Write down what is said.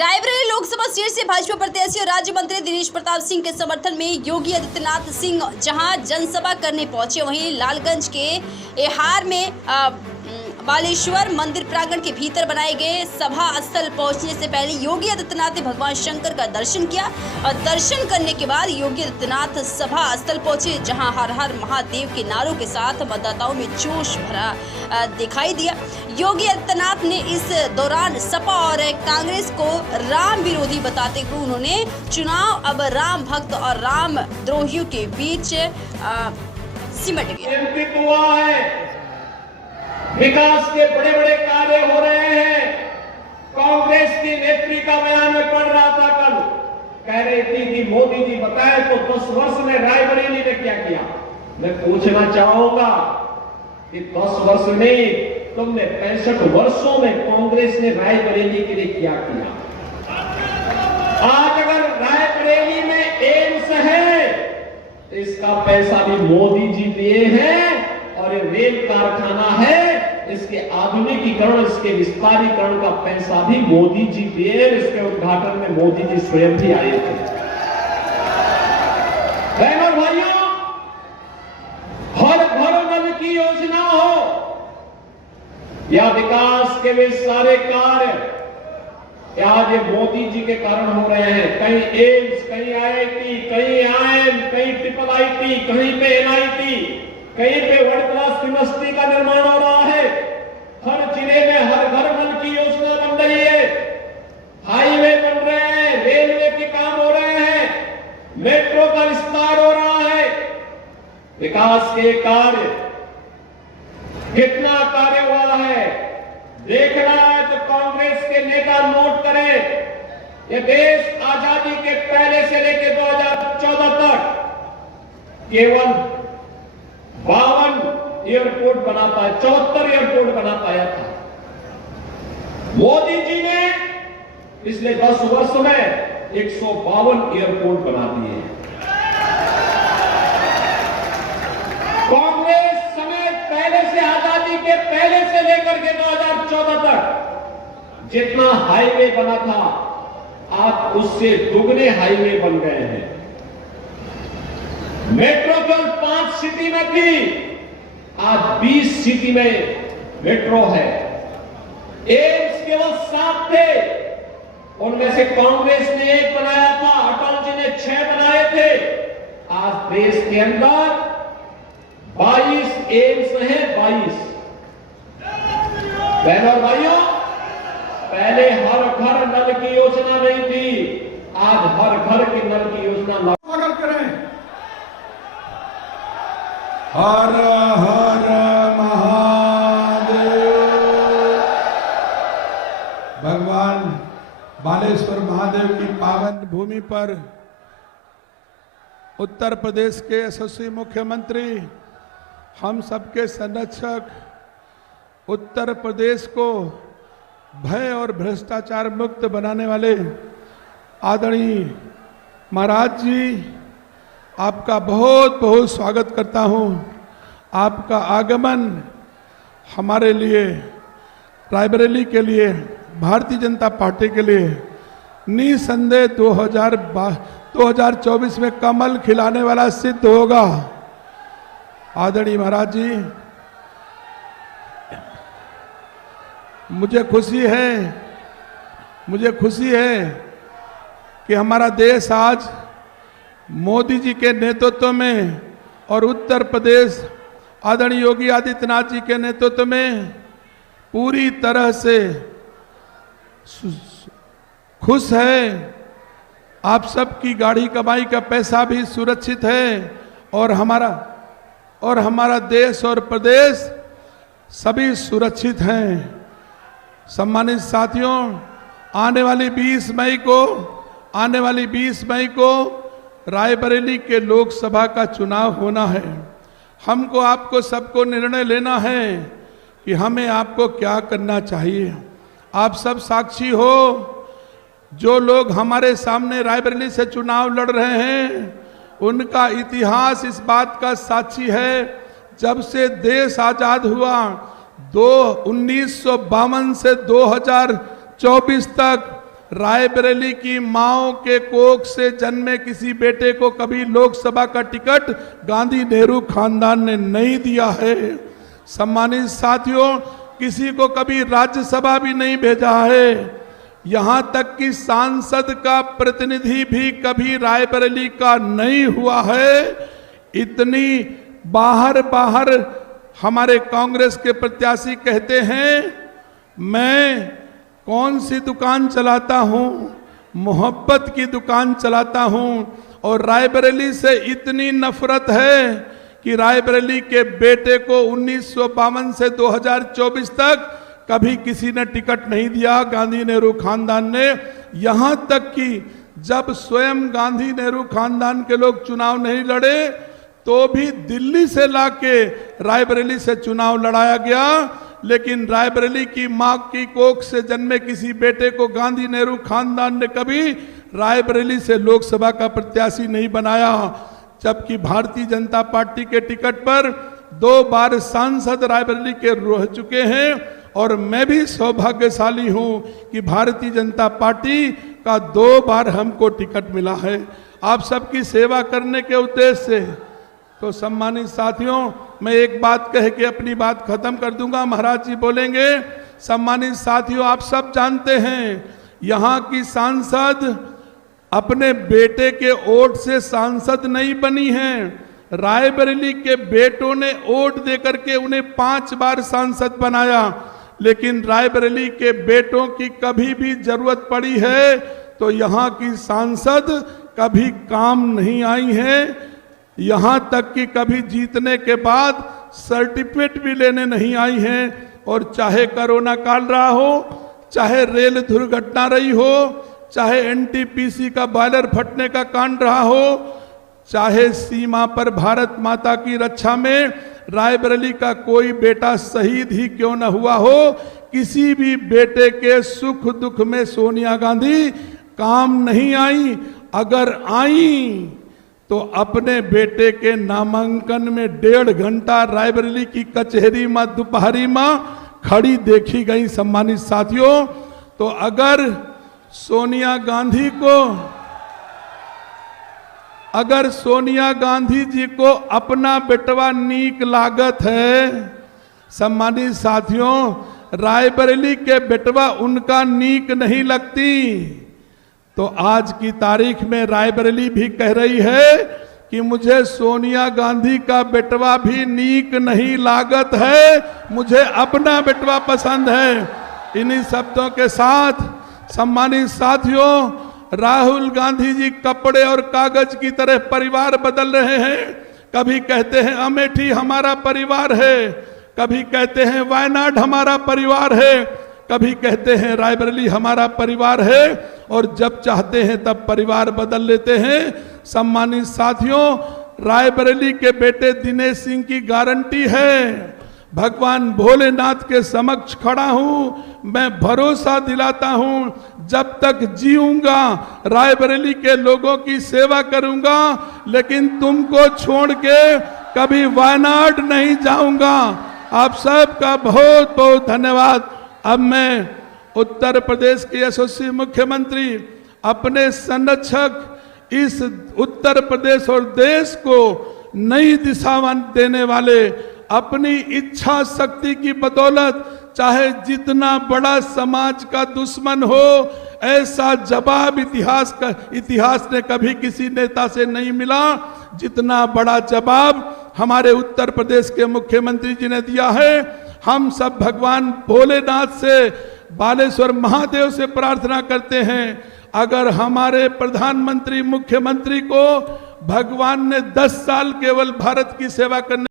Raebareli Lok Sabha seat से भाजपा प्रत्याशी और राज्य मंत्री दिनेश प्रताप सिंह के समर्थन में योगी आदित्यनाथ सिंह जहां जनसभा करने पहुंचे, वहीं लालगंज के एहार में बालेश्वर मंदिर प्रांगण के भीतर बनाए गए सभा स्थल पहुंचने से पहले योगी आदित्यनाथ ने भगवान शंकर का दर्शन किया और दर्शन करने के बाद योगी आदित्यनाथ सभा स्थल पहुंचे, जहां हर हर महादेव के नारों के साथ मतदाताओं में जोश भरा दिखाई दिया। योगी आदित्यनाथ ने इस दौरान सपा और कांग्रेस को राम विरोधी बताते हुए उन्होंने चुनाव अब राम भक्त और राम द्रोहियों के बीच सिमट गया। विकास के बड़े बड़े कार्य हो रहे हैं। कांग्रेस की नेत्री का बयान में पढ़ रहा था कल, कह रही थी कि मोदी जी बताए तो 10 वर्ष में रायबरेली ने क्या किया। मैं पूछना चाहूंगा कि 10 वर्ष में तुमने 65 वर्षों में कांग्रेस ने रायबरेली के लिए क्या किया। आज अगर रायबरेली में एम्स है तो इसका पैसा भी मोदी जी दिए हैं, और ये रेल कारखाना है, इसके आधुनिकीकरण, इसके विस्तारीकरण का पैसा भी मोदी जी दिए। इसके उद्घाटन में मोदी जी स्वयं भी आए थे। बहनों और भाइयों, हर घर नल की योजना हो या विकास के वे सारे कार्य आज ये मोदी जी के कारण हो रहे हैं। कहीं एम्स, कहीं IIT, कहीं IIM, कहीं IIIT, कहीं पे NIT, कहीं पे वर्ल्ड क्लास यूनिवर्सिटी का निर्माण हो रहा है। हर जिले में हर घर नल की योजना बन रही है, हाईवे बन रहे हैं, रेलवे के काम हो रहे हैं, मेट्रो का विस्तार हो रहा है। विकास के कार्य, कितना कार्य हुआ है देखना है तो कांग्रेस के नेता नोट करें। ये देश आजादी के पहले से लेकर 2014 तक केवल 52 एयरपोर्ट बना पाया, 74 एयरपोर्ट बना पाया था। मोदी जी ने पिछले 10 वर्ष में 152 एयरपोर्ट बना दिए। कांग्रेस समय पहले से, आजादी के पहले से लेकर के 2014 तक जितना हाईवे बना था, आज उससे दुगने हाईवे बन गए हैं। मेट्रो केवल 5 सिटी में थी, आज 20 सिटी में मेट्रो है। एम्स केवल 7 थे, उनमें से कांग्रेस ने 1 बनाया था, अटल जी ने 6 बनाए थे। आज देश के अंदर 22 एम्स हैं, 22। बहनों और भाइयों, पहले हर घर नल की योजना नहीं थी, आज हर घर की नल की योजना करें। हर हर महादेव। भगवान बालेश्वर महादेव की पावन भूमि पर उत्तर प्रदेश के यशस्वी मुख्यमंत्री, हम सबके संरक्षक, उत्तर प्रदेश को भय और भ्रष्टाचार मुक्त बनाने वाले आदरणीय महाराज जी, आपका बहुत बहुत स्वागत करता हूं। आपका आगमन हमारे लिए, रायबरेली के लिए, भारतीय जनता पार्टी के लिए निसंदेह 2024 में कमल खिलाने वाला सिद्ध होगा। आदरणीय महाराज जी, मुझे खुशी है कि हमारा देश आज मोदी जी के नेतृत्व में और उत्तर प्रदेश आदरणीय योगी आदित्यनाथ जी के नेतृत्व में पूरी तरह से खुश है। आप सबकी गाड़ी कमाई का पैसा भी सुरक्षित है और हमारा देश और प्रदेश सभी सुरक्षित हैं। सम्मानित साथियों, आने वाली 20 मई को रायबरेली के लोकसभा का चुनाव होना है। हमको, आपको सबको निर्णय लेना है कि हमें आपको क्या करना चाहिए। आप सब साक्षी हो, जो लोग हमारे सामने रायबरेली से चुनाव लड़ रहे हैं, उनका इतिहास इस बात का साक्षी है। जब से देश आजाद हुआ 1952 से 2024 तक रायबरेली की माओ के कोख से जन्मे किसी बेटे को कभी लोकसभा का टिकट गांधी नेहरू खानदान ने नहीं दिया है। सम्मानित साथियों, किसी को कभी राज्यसभा भी नहीं भेजा है। यहां तक कि सांसद का प्रतिनिधि भी कभी रायबरेली का नहीं हुआ है। इतनी बाहर हमारे कांग्रेस के प्रत्याशी कहते हैं, मैं कौन सी दुकान चलाता हूं, मोहब्बत की दुकान चलाता हूं। और रायबरेली से इतनी नफरत है कि रायबरेली के बेटे को 1952 से 2024 तक कभी किसी ने टिकट नहीं दिया, गांधी नेहरू खानदान ने। यहां तक कि जब स्वयं गांधी नेहरू खानदान के लोग चुनाव नहीं लड़े तो भी दिल्ली से लाके रायबरेली से चुनाव लड़ाया गया। लेकिन रायबरेली की मां की कोख से जन्मे किसी बेटे को गांधी नेहरू खानदान ने कभी रायबरेली से लोकसभा का प्रत्याशी नहीं बनाया। जबकि भारतीय जनता पार्टी के टिकट पर 2 बार सांसद रायबरेली के रह चुके हैं। और मैं भी सौभाग्यशाली हूं कि भारतीय जनता पार्टी का 2 बार हमको टिकट मिला है आप सबकी सेवा करने के उद्देश्य से। तो सम्मानित साथियों, मैं एक बात कह के अपनी बात खत्म कर दूंगा, महाराज जी बोलेंगे। सम्मानित साथियों, आप सब जानते हैं यहाँ की सांसद अपने बेटे के वोट से सांसद नहीं बनी हैं। रायबरेली के बेटों ने वोट देकर के उन्हें 5 बार सांसद बनाया। लेकिन रायबरेली के बेटों की कभी भी जरूरत पड़ी है तो यहाँ की सांसद कभी काम नहीं आई है। यहां तक कि कभी जीतने के बाद सर्टिफिकेट भी लेने नहीं आई हैं। और चाहे कोरोना काल रहा हो, चाहे रेल दुर्घटना रही हो, चाहे एनटीपीसी का बॉयलर फटने का कांड रहा हो, चाहे सीमा पर भारत माता की रक्षा में रायबरेली का कोई बेटा शहीद ही क्यों न हुआ हो, किसी भी बेटे के सुख दुख में सोनिया गांधी काम नहीं आई। अगर आई तो अपने बेटे के नामांकन में 1.5 घंटा रायबरेली की कचहरी में दोपहरी में खड़ी देखी गई। सम्मानित साथियों, तो अगर सोनिया गांधी जी को अपना बेटवा नीक लागत है, सम्मानित साथियों, रायबरेली के बेटवा उनका नीक नहीं लगती। तो आज की तारीख में रायबरेली भी कह रही है कि मुझे सोनिया गांधी का बेटवा भी नीक नहीं लागत है, मुझे अपना बेटवा पसंद है। इन्हीं शब्दों के साथ सम्मानित साथियों, राहुल गांधी जी कपड़े और कागज की तरह परिवार बदल रहे हैं। कभी कहते हैं अमेठी हमारा परिवार है, कभी कहते हैं वायनाड हमारा परिवार है, कभी कहते हैं रायबरेली हमारा परिवार है। और जब चाहते हैं तब परिवार बदल लेते हैं। सम्मानित साथियों, रायबरेली के बेटे दिनेश सिंह की गारंटी है। भगवान भोलेनाथ के समक्ष खड़ा हूं, मैं भरोसा दिलाता हूं, जब तक जीऊंगा रायबरेली के लोगों की सेवा करूंगा, लेकिन तुमको छोड़ के कभी वायनाड नहीं जाऊंगा। आप सबका बहुत बहुत धन्यवाद। अब मैं उत्तर प्रदेश के यशस्वी मुख्यमंत्री, अपने संरक्षक, इस उत्तर प्रदेश और देश को नई दिशा देने वाले, अपनी इच्छा शक्ति की बदौलत चाहे जितना बड़ा समाज का दुश्मन हो, ऐसा जवाब इतिहास ने कभी किसी नेता से नहीं मिला जितना बड़ा जवाब हमारे उत्तर प्रदेश के मुख्यमंत्री जी ने दिया है। हम सब भगवान भोलेनाथ से, बालेश्वर महादेव से प्रार्थना करते हैं, अगर हमारे प्रधानमंत्री मुख्यमंत्री को भगवान ने 10 साल केवल भारत की सेवा करने